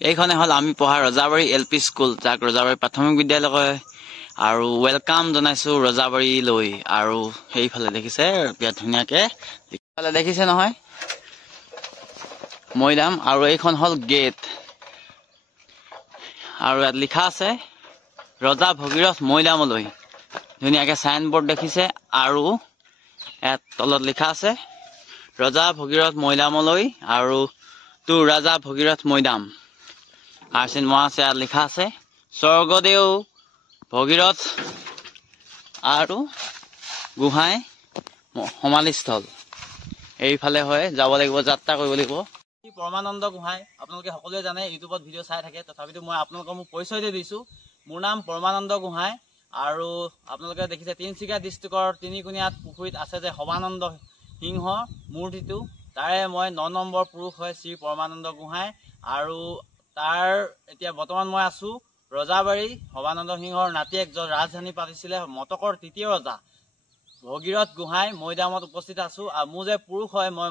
এইখনে হল আমি পঢ়া ৰজাবাৰী এলপি স্কুল যাক ৰজাবাৰী প্ৰাথমিক বিদ্যালয় কয় আৰু ওয়েলকাম জনাইছো ৰজাবাৰী লৈ আৰু সেইফালে দেখিছে বিয়া ধুনিয়াকে এইফালে দেখিছে নহয় মৈদাম আৰু এইখন হল গেট আৰু ইয়াত লিখা আছে ৰজা ভগীৰথ মৈদামলৈ ধুনিয়াকে সাইন বোৰ্ড দেখিছে আৰু ইয়াত তলত লিখা আছে ৰজা ভগীৰথ মৈদামলৈ আৰু তু ৰাজা ভগীৰথ মৈদাম আৰচিন মহাছে লিখা আছে স্বৰ্গদেউ ভগীৰথ আৰু গুহাই সমাধিস্থল এইফালে হয় যাব লাগিব যাত্ৰা কৰিব লাগিব পৰমানন্দ গুহাই আপোনালোকে সকলোৱে জানে ইউটিউবত ভিডিঅ' চাই থাকে তথাপিতো মই আপোনালোকক মোৰ পৰিচয় দিছো মোৰ নাম পৰমানন্দ গুহাই আৰু আপোনালোকে দেখিছে তিনচিকা ডিষ্ট্ৰিক্টৰ তিনিকুণিয়াত পুখুৰীত আছে যে সবানন্দ সিংহ মূৰ্তিটো তাৰে মই 9 নম্বৰ পুৰুষ হয় শ্ৰী পৰমানন্দ গুহাই আৰু তাৰ এতিয়া বৰ্তমান মই আছো ৰজাবাৰী সবানন্দ সিংহৰ নাতিয়েক য'ত ৰাজধানী পাতিছিলে মটকৰ তৃতীয় ৰজা ভগীৰথ গুহাই মৈদামত উপস্থিত আছো আৰু মোৰ যে পুৰুষ হয় মই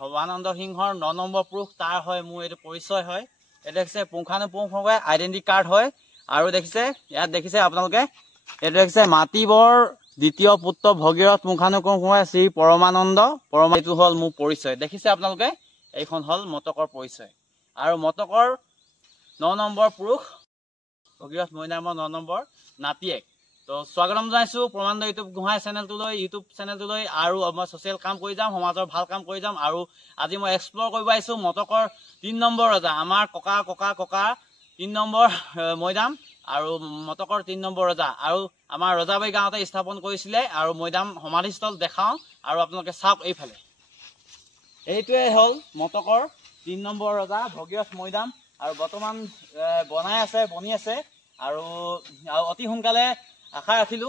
সবানন্দ সিংহৰ 9 নম্বৰ পুৰুষ তাৰ হয় মোৰ এইটো পৰিচয় হয় এটা দেখিছে পুংখানুপুংখভাৱে আইডেন্টি কাৰ্ড হয় আৰু দেখিছে ইয়াত দেখিছে আপোনালোকে এটা দেখিছে মাতিবৰ দ্বিতীয় পুত্ৰ ভগীৰথ পুংখানুপুংখভাৱে শ্ৰী পৰমানন্দ এইটো হল মোৰ পৰিচয় দেখিছে আপোনালোকে এইখন হল মটকৰ পৰিচয় আৰু মটকৰ 9 নম্বৰ পুৰুষ ভগীৰথ মৈদামৰ 9 নম্বৰ নাতিয়েক তো স্বাগতম জনাইছো পৰমানন্দ ইউটিউব গুহাই ইউটিউব চেনেলটোলৈ আৰু মই সোশ্যাল কাম কৰি যাম সমাজৰ ভাল কাম কৰি যাম আৰু আজি মই এক্সপ্লোৰ কৰিব আহিছো মটকৰ 3 নম্বৰ ৰজা আমাৰ ককা 3 নম্বৰ মৈদাম আৰু মটকৰ 3 নম্বৰ ৰজা আৰু আমাৰ ৰজাবাৰী গাঁৱতে স্থাপন কৰিছিলে আৰু মৈদাম সমাধিস্থল দেখাও আৰু আপোনালোকে চাওক এইফালে এইটোৱে হল মটকৰ 3 নম্বৰ ৰজা ভগীৰথ মৈদাম আৰু বৰ্তমান বনি আছে আৰু অতি সোনকালে আশা ৰাখিলো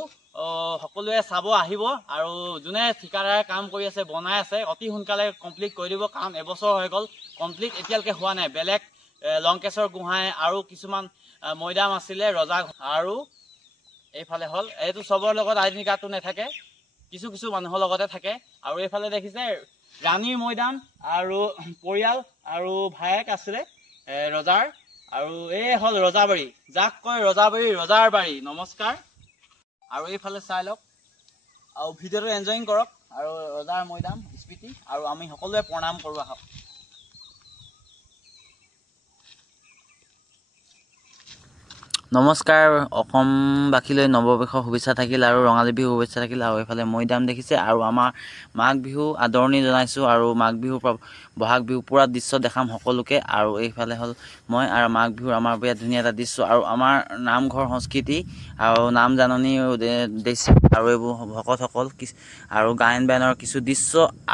সকলোৱে চাব আহিব আৰু যোনে ঠিকাদাৰে কাম কৰি আছে বনাই আছে অতি সোনকালে কমপ্লিট কৰি দিব কাৰণ এবছৰ হৈ গল কমপ্লিট এতিয়ালৈকে হোৱা নাই বেলেগ লংকেশ্বৰ গুহাই আৰু কিছুমান মৈদাম আছিলে ৰজা আৰু এইফালে হল এইটো সবৰ লগত আইডেন্টি কাৰ্ডটো নাথাকে কিছু মানুহৰ লগতে থাকে আৰু এইফালে দেখিছে ৰাণীৰ মৈদাম আৰু পৰিয়াল আৰু ভায়েক আছিলে ৰজাৰ আৰু এই হল ৰজাবাৰী যাক কয় ৰজাবাৰী ৰজাৰ বাৰী নমস্কাৰ আৰু এইফালে চাই লওক আৰু ভিডিঅ'টো এনজয়িং কৰক আৰু ৰজাৰ মৈদাম স্মৃতি আৰু আমি সকলোৱে প্ৰণাম কৰো আহক নমস্কাৰ অসমবাসীলৈ নৱবৰ্ষৰ শুভেচ্ছা থাকিল আৰু ৰঙালী বিহু শুভেচ্ছা থাকিল আৰু এইফালে মৈদাম দেখিছে আৰু আমাৰ মাঘ বিহু আদৰণি জনাইছো আৰু মাঘ বিহুৰ বহাগ বিহু পুৰা দৃশ্য দেখাম সকলোকে আৰু এইফালে হল মই আৰু মাঘ বিহুৰ আমাৰ বিৰাট ধুনীয়া এটা দৃশ্য আৰু আমাৰ নামঘৰ সংস্কৃতি আৰু নাম জাননী দেখিছে আৰু এইবোৰ ভকতসকল আৰু গায়ন বায়নৰ কিছু দৃশ্য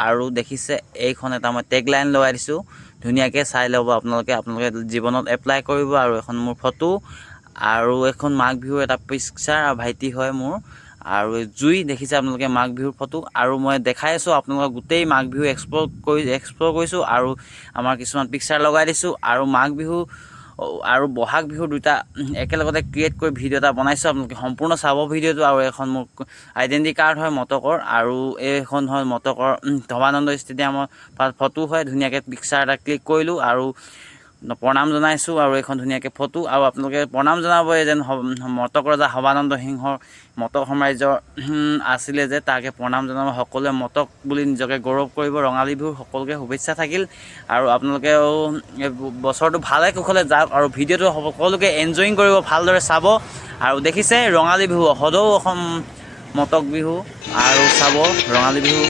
আৰু দেখিছে এইখন এটা মই টেগলাইন লগাই দিছো ধুনীয়াকে চাই ল'ব আপোনালোকে জীৱনত এপ্লাই কৰিব আৰু এখন মোৰ ফটো আৰু এখন মাঘ বিহুৰ এটা পিকচাৰ আৰু ভাইটি হয় মোৰ আৰু জুই দেখিছে আপোনালোকে মাঘ বিহুৰ ফটো আৰু মই দেখাই আছো আপোনালোকক গোটেই মাঘ বিহু এক্সপ্লোৰ কৰিছো আৰু আমাৰ কিছুমান পিকচাৰ লগাই দিছো আৰু মাঘ বিহু আৰু বহাগ বিহু দুটা একেলগতে ক্ৰিয়েট কৰি ভিডিঅ' এটা বনাইছো আপোনালোকে সম্পূৰ্ণ চাব ভিডিঅ'টো আৰু এখন মোৰ আইডেন্টি কাৰ্ড হয় মটকৰ আৰু এইখন হয় মটকৰ সবানন্দ ষ্টেডিয়ামৰ ফটো হয় ধুনীয়াকে পিকচাৰ এটা ক্লিক কৰিলো আৰু প্ৰণাম জনাইছো আৰু এখন ধুনীয়াকে ফটো আৰু আপোনালোকে প্ৰণাম জনাব যেন মটক ৰজা সবানন্দ সিংহৰ মটক সাম্ৰাজ্যৰ আছিলে যে তাকে প্ৰণাম জনাব সকলোৱে মটক বুলি নিজকে গৌৰৱ কৰিব ৰঙালী বিহুৰ সকলোকে শুভেচ্ছা থাকিল আৰু আপোনালোকেও বছৰটো ভালে কুশলে যাওক আৰু ভিডিঅ'টো সকলোকে এনজয়িং কৰিব ভালদৰে চাব আৰু দেখিছে ৰঙালী বিহু সদৌ অসম মটক বিহু আৰু চাব Rongali Bihu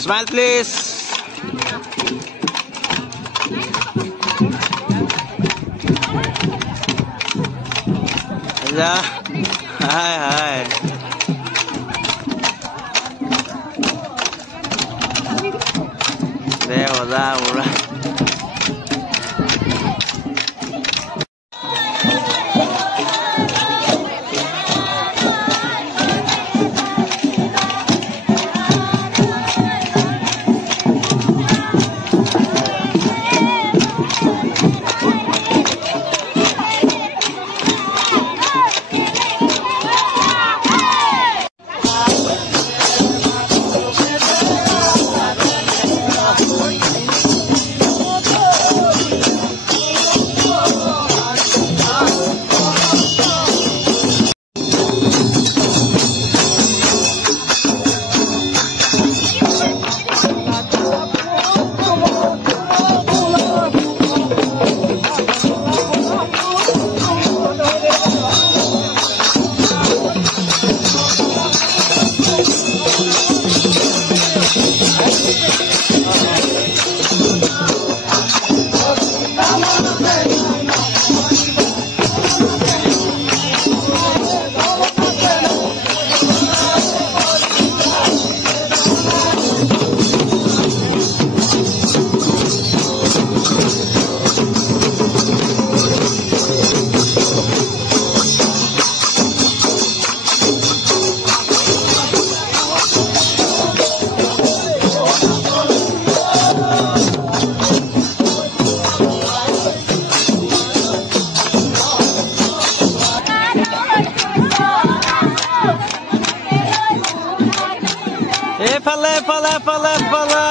Smile, please. Yeah. Hi, hi. There was that. Fala.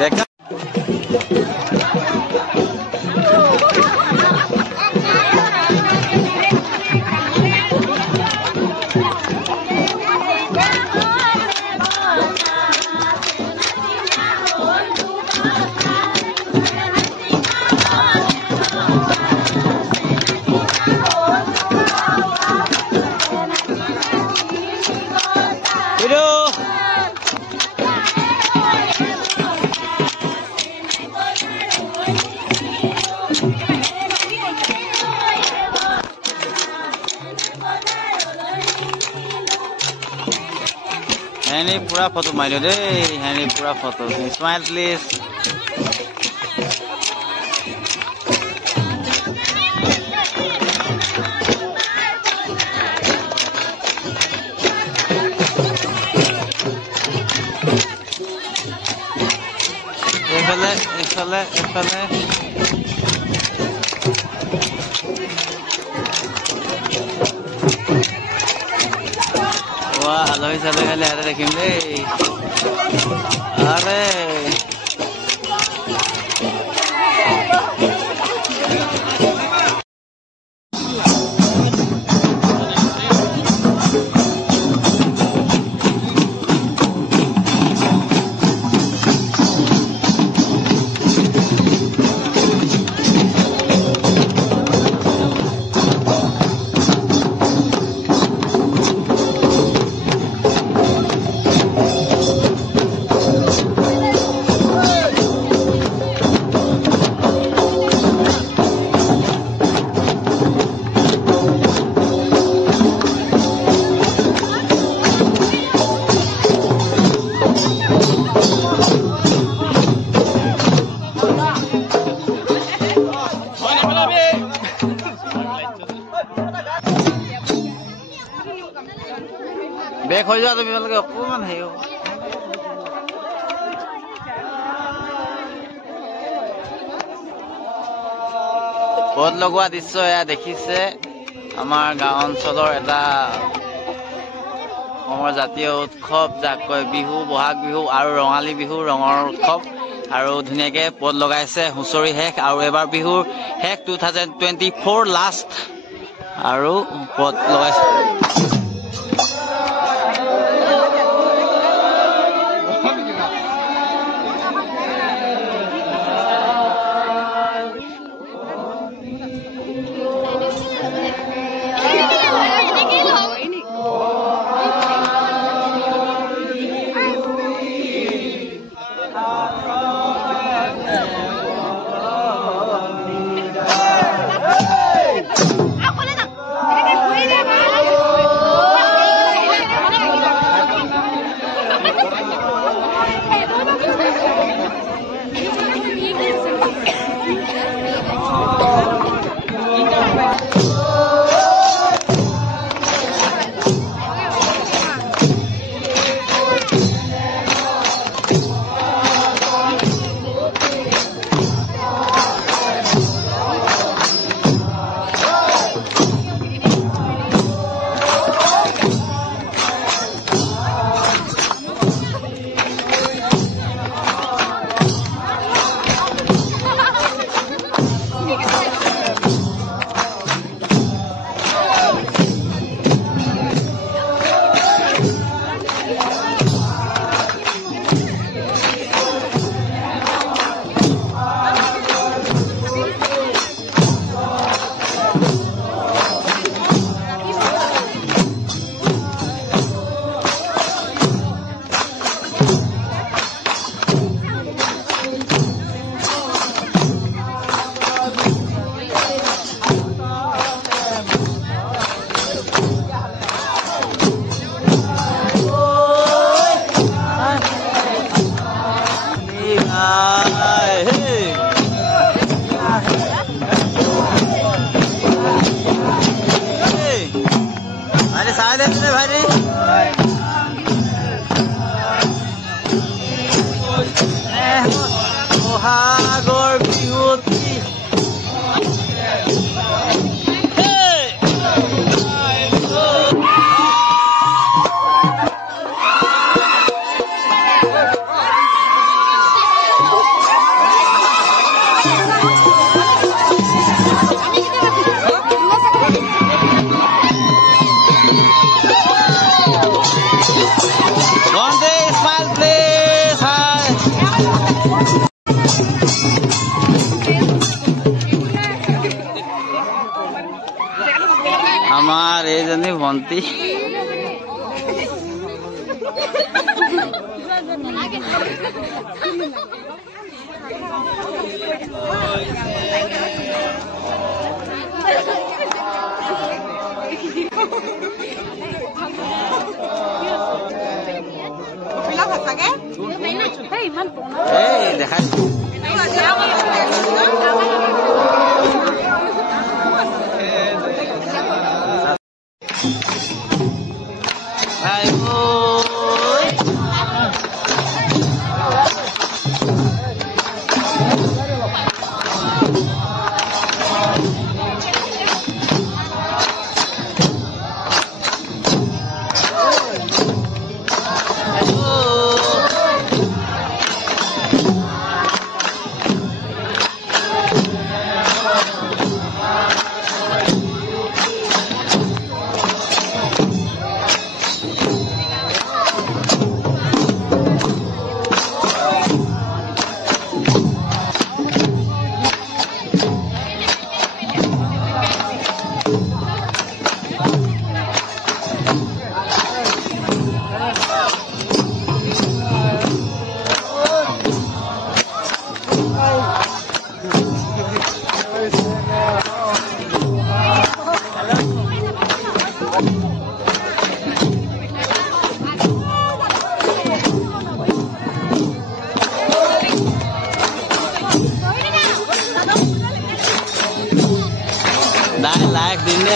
देखा Henry pura foto mailo de Henry pura foto. Smile please. Efale. Wah, aloi kali ada dekim deh. Are. শেষ হৈ যোৱা তোমালোকে অকণমান হেৰি হ'ব পদ লগোৱা দৃশ্য এয়া দেখিছে আমাৰ গাঁও অঞ্চলৰ এটা অসমৰ জাতীয় উৎসৱ যাক কয় বিহু বহাগ বিহু আৰু ৰঙালী বিহু ৰঙৰ উৎসৱ আৰু ধুনীয়াকে পদ লগাইছে হুঁচৰি শেষ আৰু এবাৰ বিহুৰ শেষ 2024 লাষ্ট আৰু পদ লগাইছে বহাগৰ বিহুতি আমাৰ এইজনী ভন্টি দেখাই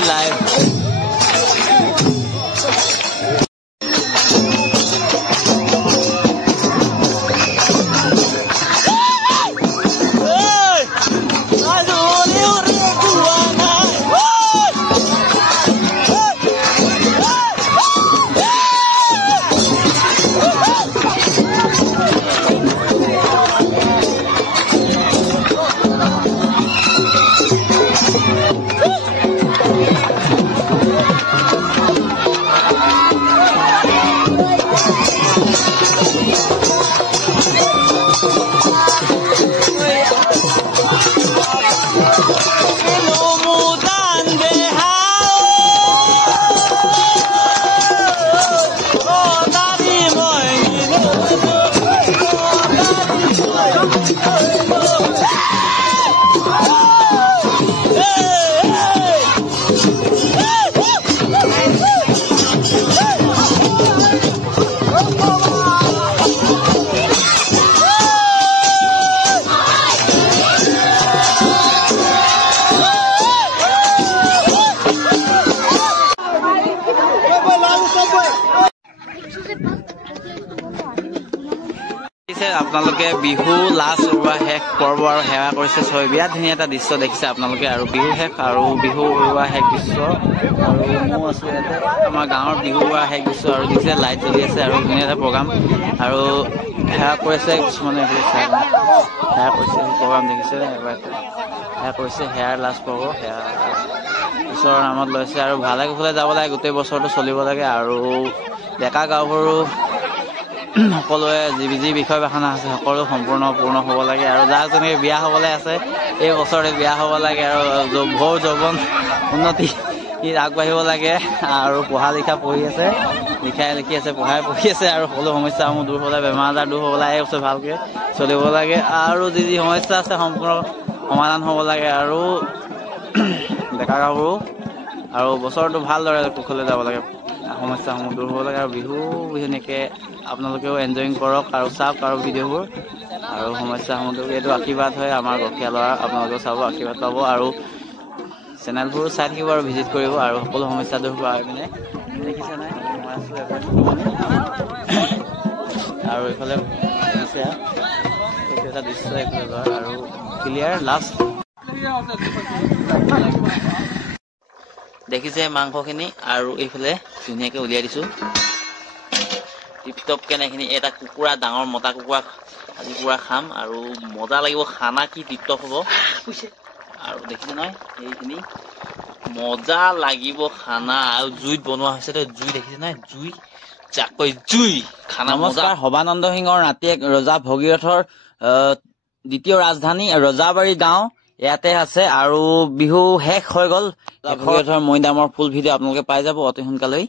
live আপোনালোকে বিহু লাষ্ট উৰুৱা শেষ পৰ্ব আৰু সেৱা কৰিছে ছয় বিৰাট ধুনীয়া এটা দৃশ্য দেখিছে আপোনালোকে আৰু বিহু শেষ আৰু বিহু উৰুৱা শেষ দৃশ্য আৰু মই আছো ইয়াতে আমাৰ গাঁৱৰ বিহু উৰুৱা শেষ দৃশ্য আৰু দেখিছে লাইট জ্বলি আছে আৰু ধুনীয়া এটা প্ৰগ্ৰাম আৰু সেৱা কৰিছে কিছুমানে সেৱা কৰিছে প্ৰগ্ৰাম দেখিছে সেৱা কৰিছে সেয়াৰ লাষ্ট পৰ্ব সেয়া ঈশ্বৰৰ নামত লৈছে আৰু ভালে কুশলে যাব লাগে গোটেই বছৰটো চলিব লাগে আৰু ডেকা গাঁওবোৰো সকলোৱে যি বিষয় বাসনা আছে সকলো পূৰ্ণ হ'ব লাগে আৰু যাক যেনেকৈ বিয়া হ'বলৈ আছে এই বছৰতে বিয়া হ'ব লাগে আৰু ভোৰ যৌৱন উন্নতি আগবাঢ়িব লাগে আৰু পঢ়া লিখা পঢ়ি আছে লিখি আছে পঢ়ি আছে আৰু সকলো সমস্যাসমূহ দূৰ হ'লে বেমাৰ আজাৰ দূৰ হ'ব লাগে এই বছৰ ভালকৈ চলিব লাগে আৰু যি সমস্যা আছে সম্পূৰ্ণ সমাধান হ'ব লাগে আৰু ডেকা গাঁওবোৰো আৰু বছৰটো ভালদৰে কুশলে যাব লাগে সমস্যাসমূহ দূৰ হ'ব লাগে আৰু বিহু এনেকৈ আপোনালোকেও এনজয়িং কৰক আৰু চাওক আৰু ভিডিঅ'বোৰ আৰু সমস্যাসমূহ দূৰ এইটো আশীৰ্বাদ হয় আমাৰ গঠীয়া ল'ৰা আপোনালোকেও চাব আশীৰ্বাদ পাব আৰু চেনেলবোৰো চাই থাকিব আৰু ভিজিট কৰিব আৰু সকলো সমস্যা দূৰ হোৱা পিনে দেখিছে নাই মই আছোঁ আৰু এইফালে দেখিছে এইটো এটা দৃশ্য এইফালে যোৱাৰ আৰু ক্লিয়াৰ লাষ্ট দেখিছে মাংসখিনি আৰু এইফালে ধুনীয়াকৈ উলিয়াই দিছোঁ টিপটপ কেনেখিনি এটা কুকুৰা ডাঙৰ মতা কুকুৰা আজি পুৰা খাম আৰু মজা লাগিব খানা কি টিপটপ হ'ব আৰু দেখিছে নহয় এইখিনি মজা লাগিব খানা আৰু জুইত বনোৱা হৈছে জুই দেখিছে নহয় জুই জাকৈ জুই খানা মজা সবানন্দ সিঙৰ নাতিয়েক ৰজা ভগীৰথৰ দ্বিতীয় ৰাজধানী ৰজাবাৰী গাঁও ইয়াতে আছে আৰু বিহু শেষ হৈ গ'ল ভগীৰথৰ মৈদামৰ ফুল ভিডিঅ' আপোনালোকে পাই যাব অতি সোনকালেই।